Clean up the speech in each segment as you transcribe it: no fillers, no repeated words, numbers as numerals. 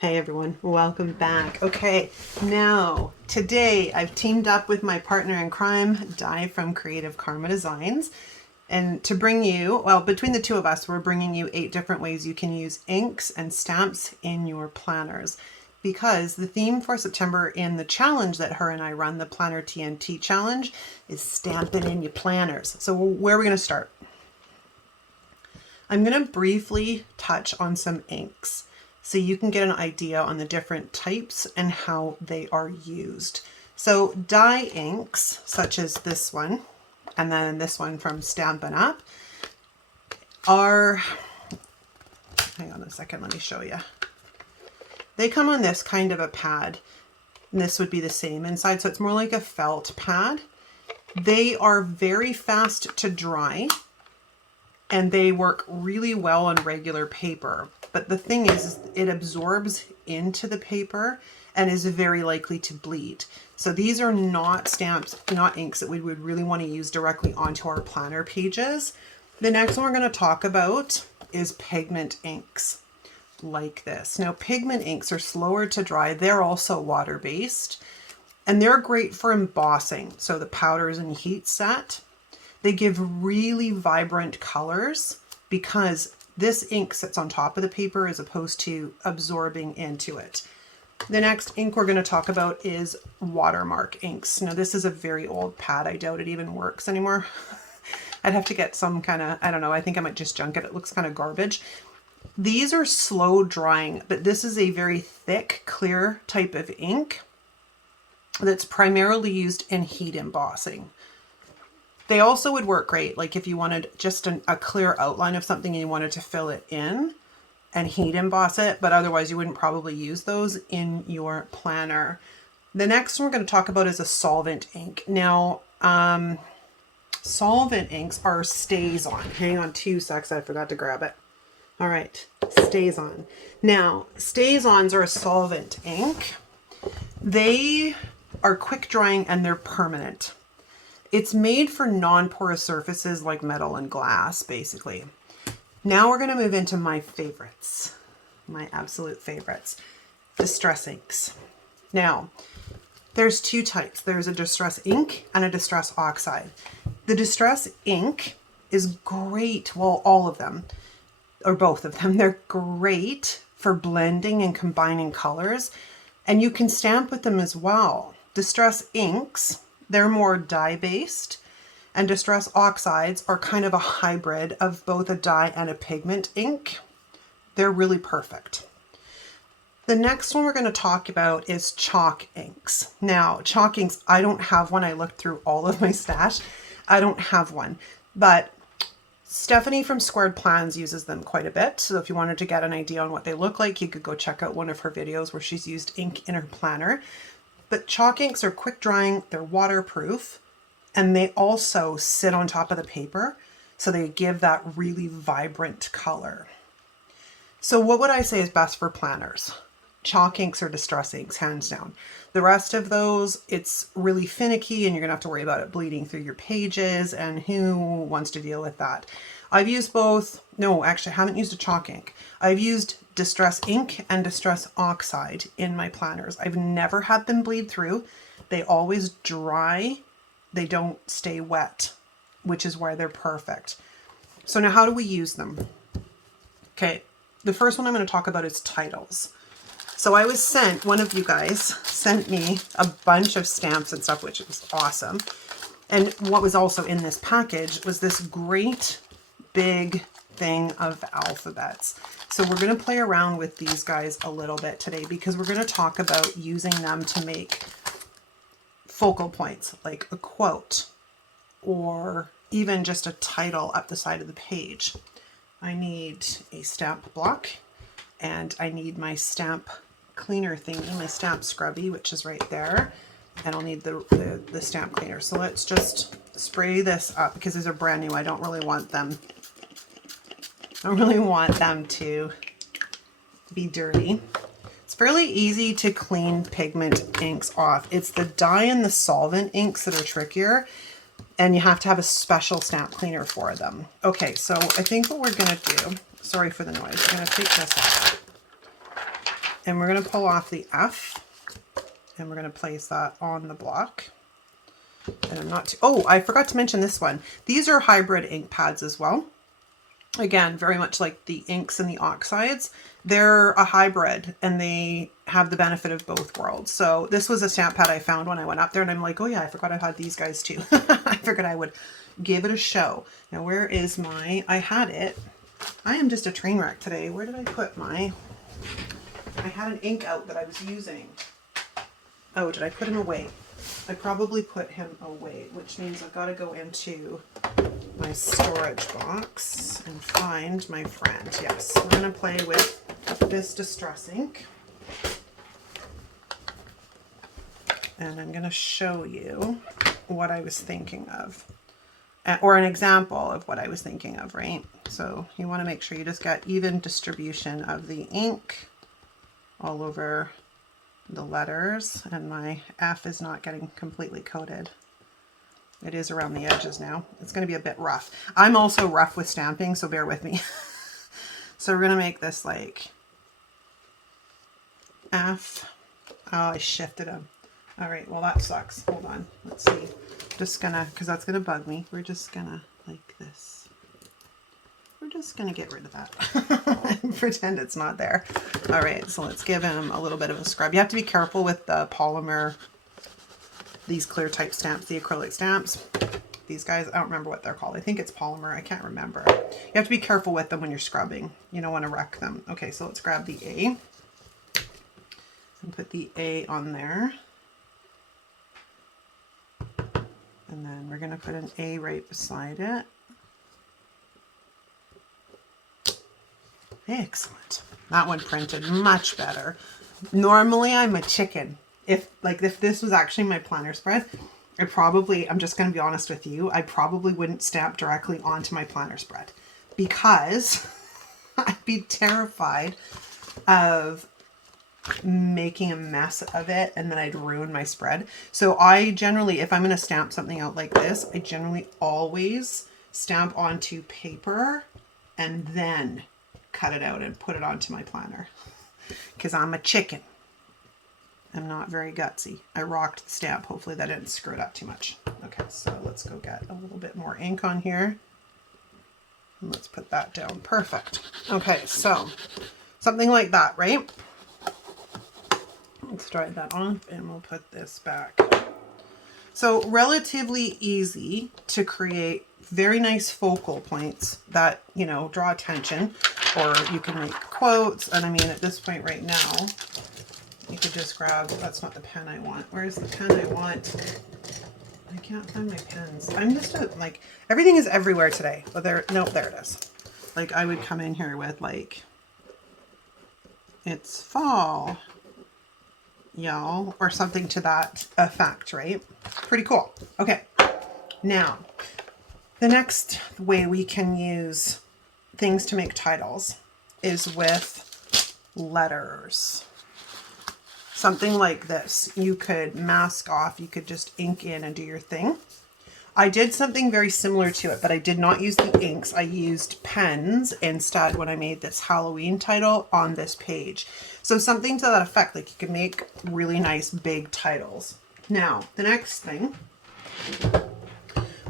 Hey everyone, welcome back. Okay, now today I've teamed up with my partner in crime, Di from Creative Karma Designs, and to bring you, well, between the two of us, we're bringing you 8 different ways you can use inks and stamps in your planners. Because the theme for September in the challenge that her and I run, the Planner TNT challenge, is stamping in your planners. So where are we going to start? I'm going to briefly touch on some inks so you can get an idea on the different types and how they are used. So dye inks, such as this one, and then this one from Stampin' Up, are, hang on a second, let me show you. They come on this kind of a pad, and this would be the same inside, so it's more like a felt pad. They are very fast to dry, and they work really well on regular paper. But the thing is it absorbs into the paper and is very likely to bleed. So these are not stamps, not inks that we would really want to use directly onto our planner pages. The next one we're going to talk about is pigment inks, like this. Now, pigment inks are slower to dry. They're also water-based, and they're great for embossing. So the powders and heat set. They give really vibrant colors because this ink sits on top of the paper as opposed to absorbing into it. The next ink we're going to talk about is watermark inks. Now this is a very old pad. I doubt it even works anymore. I'd have to get some kind of, I don't know, I think I might just junk it. It looks kind of garbage. These are slow drying, but this is a very thick, clear type of ink that's primarily used in heat embossing. They also would work great, like if you wanted just a clear outline of something and you wanted to fill it in and heat emboss it, but otherwise you wouldn't probably use those in your planner. The next one we're going to talk about is a solvent ink. Now, solvent inks are StazOn. Hang on 2 seconds, I forgot to grab it. All right, StazOn. Now, StazOns are a solvent ink. They are quick drying and they're permanent. It's made for non-porous surfaces like metal and glass, basically. Now we're going to move into my favorites, my absolute favorites, distress inks. Now, there's 2 types. There's a distress ink and a distress oxide. The distress ink is great, well, all of them, or both of them, they're great for blending and combining colors, and you can stamp with them as well. Distress inks, they're more dye-based, and distress oxides are kind of a hybrid of both a dye and a pigment ink. They're really perfect. The next one we're going to talk about is chalk inks. Now, chalk inks, I don't have one. I looked through all of my stash. I don't have one, but Stephanie from Squared Plans uses them quite a bit. So if you wanted to get an idea on what they look like, you could go check out one of her videos where she's used ink in her planner. But chalk inks are quick drying, they're waterproof, and they also sit on top of the paper, so they give that really vibrant color. So what would I say is best for planners? Chalk inks or distress inks, hands down. The rest of those, it's really finicky and you're gonna have to worry about it bleeding through your pages, and who wants to deal with that? I've used both. No, actually I haven't used a chalk ink. I've used distress ink and distress oxide in my planners. I've never had them bleed through. They always dry. They don't stay wet, which is why they're perfect. So now how do we use them? Okay, the first one I'm going to talk about is titles. So I was sent, one of you guys sent me a bunch of stamps and stuff, which was awesome. And what was also in this package was this great big thing of alphabets. So we're going to play around with these guys a little bit today because we're going to talk about using them to make focal points, like a quote or even just a title up the side of the page. I need a stamp block and I need my stamp cleaner thingy, my stamp scrubby, which is right there. And I'll need the stamp cleaner. So let's just spray this up because these are brand new. I don't really want them to be dirty. It's fairly easy to clean pigment inks off. It's the dye and the solvent inks that are trickier, and you have to have a special stamp cleaner for them. Okay, so I think what we're gonna do, sorry for the noise, I'm gonna take this off. And we're going to pull off the F, and we're going to place that on the block. And I'm not, oh, I forgot to mention this one. These are hybrid ink pads as well. Again, very much like the inks and the oxides. They're a hybrid and they have the benefit of both worlds. So this was a stamp pad I found when I went up there, and I'm like, oh yeah, I forgot I had these guys too. I figured I would give it a show. Now, where is my, I had it. I am just a train wreck today. Where did I put my, I had an ink out that I was using. Oh, did I put him away? I probably put him away, which means I've got to go into my storage box and find my friend. Yes, we're going to play with this distress ink. And I'm going to show you what I was thinking of, or an example of what I was thinking of, right? So you want to make sure you just get even distribution of the ink all over the letters, and my F is not getting completely coated. It is around the edges now. It's going to be a bit rough. I'm also rough with stamping, so bear with me. So we're going to make this like F. Oh, I shifted them. All right, well that sucks. Hold on. Let's see. Just gonna, because that's going to bug me. We're just going to like this. We're just going to get rid of that and pretend it's not there. All right, so let's give him a little bit of a scrub. You have to be careful with the polymer, these clear type stamps, the acrylic stamps. These guys, I don't remember what they're called. I think it's polymer. I can't remember. You have to be careful with them when you're scrubbing. You don't want to wreck them. Okay, so let's grab the A and put the A on there. And then we're going to put an A right beside it. Excellent. That one printed much better. Normally I'm a chicken. If this was actually my planner spread, I probably, I'm just going to be honest with you, I probably wouldn't stamp directly onto my planner spread because I'd be terrified of making a mess of it and then I'd ruin my spread. So I generally, if I'm going to stamp something out like this, I generally always stamp onto paper and then cut it out and put it onto my planner because I'm a chicken. I'm not very gutsy. I rocked the stamp. Hopefully that didn't screw it up too much. Okay, so let's go get a little bit more ink on here. And let's put that down. Perfect. Okay, so something like that, right? Let's dry that off and we'll put this back. So relatively easy to create very nice focal points that, you know, draw attention, or you can make quotes. And I mean, at this point right now, you could just grab, that's not the pen I want. Where's the pen I want? I can't find my pens. I'm just like, everything is everywhere today. But there, nope, there it is. Like I would come in here with like, it's fall, y'all, or something to that effect, right? Pretty cool. Okay. Now, the next way we can use things to make titles is with letters. Something like this. You could mask off, you could just ink in and do your thing. I did something very similar to it, but I did not use the inks. I used pens instead when I made this Halloween title on this page. So something to that effect, like you can make really nice big titles. Now, the next thing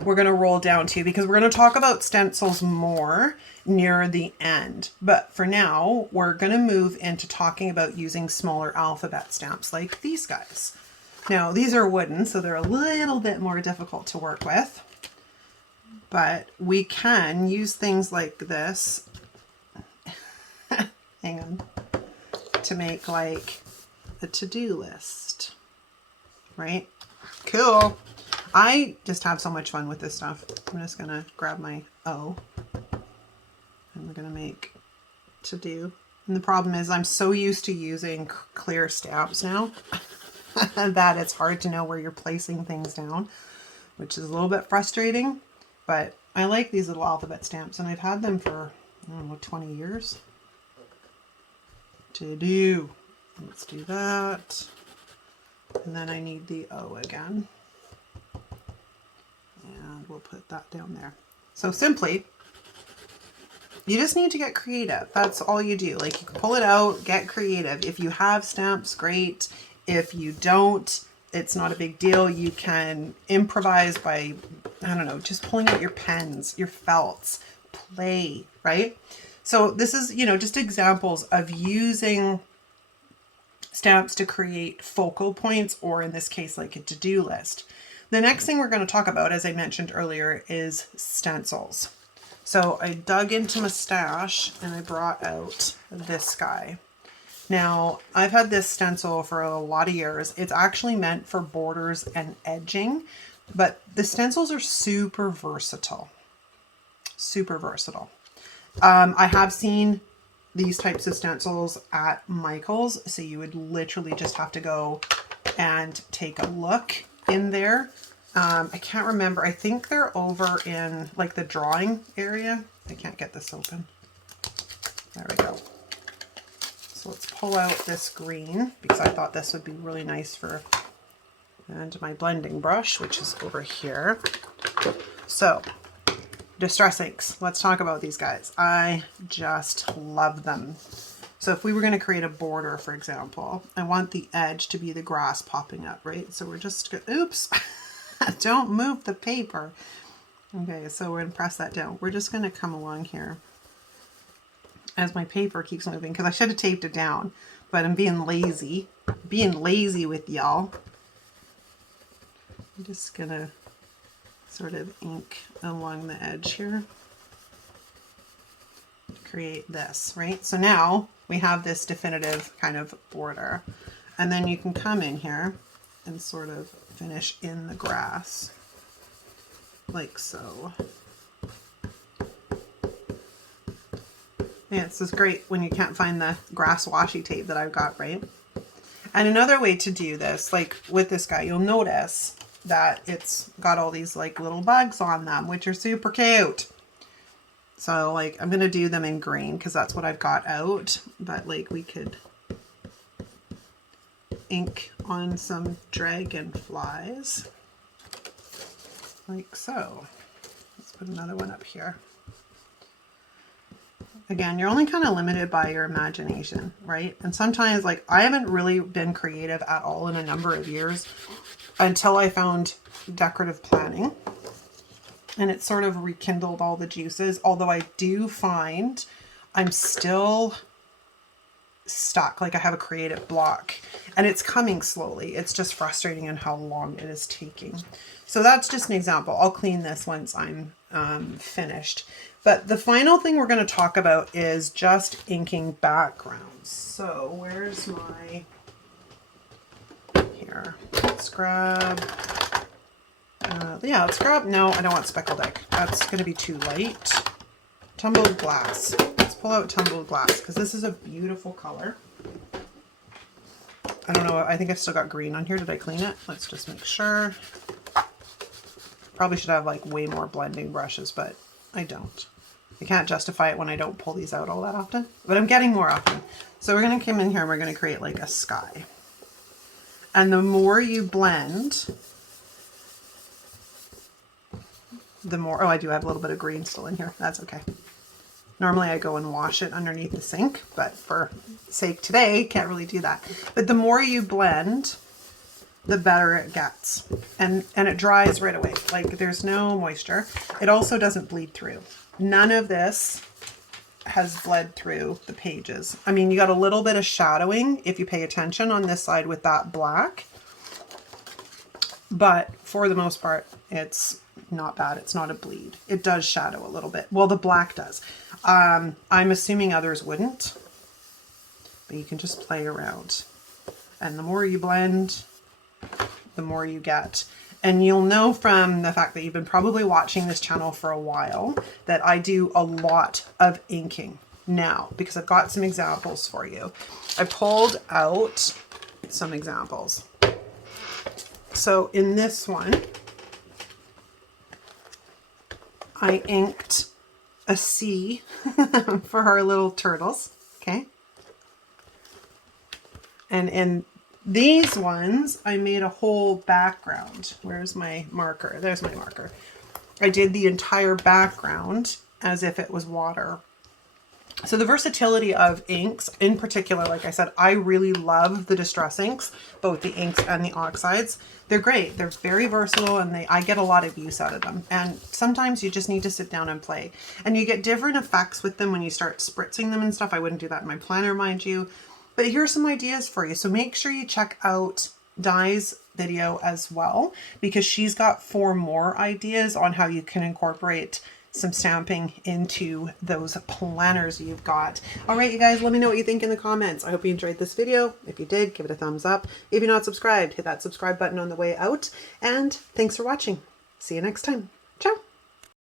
we're going to roll down to, because we're going to talk about stencils more near the end. But for now, we're going to move into talking about using smaller alphabet stamps like these guys. Now, these are wooden, so they're a little bit more difficult to work with. But we can use things like this. Hang on. To make like a to-do list. Right? Cool. I just have so much fun with this stuff. I'm just going to grab my O and we're going to make to do. And the problem is I'm so used to using clear stamps now that it's hard to know where you're placing things down, which is a little bit frustrating, but I like these little alphabet stamps and I've had them for, I don't know, 20 years. To do. Let's do that. And then I need the O again. And we'll put that down there. So simply, you just need to get creative. That's all you do. Like, you can pull it out, get creative. If you have stamps, great. If you don't, it's not a big deal. You can improvise by, I don't know, just pulling out your pens, your felts, play, right? So this is, you know, just examples of using stamps to create focal points, or in this case, like a to-do list. The next thing we're going to talk about, as I mentioned earlier, is stencils. So I dug into my stash and I brought out this guy. Now, I've had this stencil for a lot of years. It's actually meant for borders and edging, but the stencils are super versatile. Super versatile. I have seen these types of stencils at Michael's, so you would literally just have to go and take a look in there. I can't remember. I think they're over in like the drawing area. I can't get this open. There we go. So let's pull out this green because I thought this would be really nice for, and my blending brush, which is over here. So distress inks. Let's talk about these guys. I just love them. So if we were going to create a border, for example, I want the edge to be the grass popping up, right? So we're just, oops, don't move the paper. Okay, so we're going to press that down. We're just going to come along here as my paper keeps moving, because I should have taped it down, but I'm being lazy with y'all. I'm just going to sort of ink along the edge here to create this, right? So now we have this definitive kind of border, and then you can come in here and sort of finish in the grass like so. Yeah, this is great when you can't find the grass washi tape that I've got, right? And another way to do this, like with this guy, you'll notice that it's got all these like little bugs on them, which are super cute. So like, I'm going to do them in green because that's what I've got out, but like we could ink on some dragonflies like so. Let's put another one up here. Again, you're only kind of limited by your imagination, right? And sometimes, like, I haven't really been creative at all in a number of years until I found decorative planning. And it sort of rekindled all the juices. Although I do find I'm still stuck. Like, I have a creative block. And it's coming slowly. It's just frustrating in how long it is taking. So that's just an example. I'll clean this once I'm finished. But the final thing we're going to talk about is just inking backgrounds. So where's my, here, let's grab, yeah, let's grab, no, I don't want speckled egg. That's going to be too light. Tumbled glass. Let's pull out tumbled glass because this is a beautiful color. I don't know, I think I've still got green on here. Did I clean it? Let's just make sure. Probably should have like way more blending brushes, but I don't. I can't justify it when I don't pull these out all that often, but I'm getting more often. So we're going to come in here and we're going to create like a sky. And the more you blend, the more, oh, I do have a little bit of green still in here. That's okay. Normally I go and wash it underneath the sink, but for sake today, can't really do that. But the more you blend, the better it gets. And it dries right away. Like there's no moisture. It also doesn't bleed through. None of this has bled through the pages. I mean, you got a little bit of shadowing if you pay attention on this side with that black. But for the most part, it's not bad. It's not a bleed. It does shadow a little bit. Well, the black does. I'm assuming others wouldn't. But you can just play around. And the more you blend, the more you get. And you'll know from the fact that you've been probably watching this channel for a while that I do a lot of inking now because I've got some examples for you. I pulled out some examples. So in this one, I inked a sea for our little turtles, okay? And in these ones, I made a whole background. Where's my marker? There's my marker. I did the entire background as if it was water. So the versatility of inks in particular, like I said, I really love the distress inks, both the inks and the oxides. They're great. They're very versatile, and I get a lot of use out of them. And sometimes you just need to sit down and play. And you get different effects with them when you start spritzing them and stuff. I wouldn't do that in my planner, mind you. But here's some ideas for you. So make sure you check out Di's video as well, because she's got 4 more ideas on how you can incorporate some stamping into those planners you've got. All right, you guys, let me know what you think in the comments. I hope you enjoyed this video. If you did, give it a thumbs up. If you're not subscribed, hit that subscribe button on the way out. And thanks for watching. See you next time. Ciao.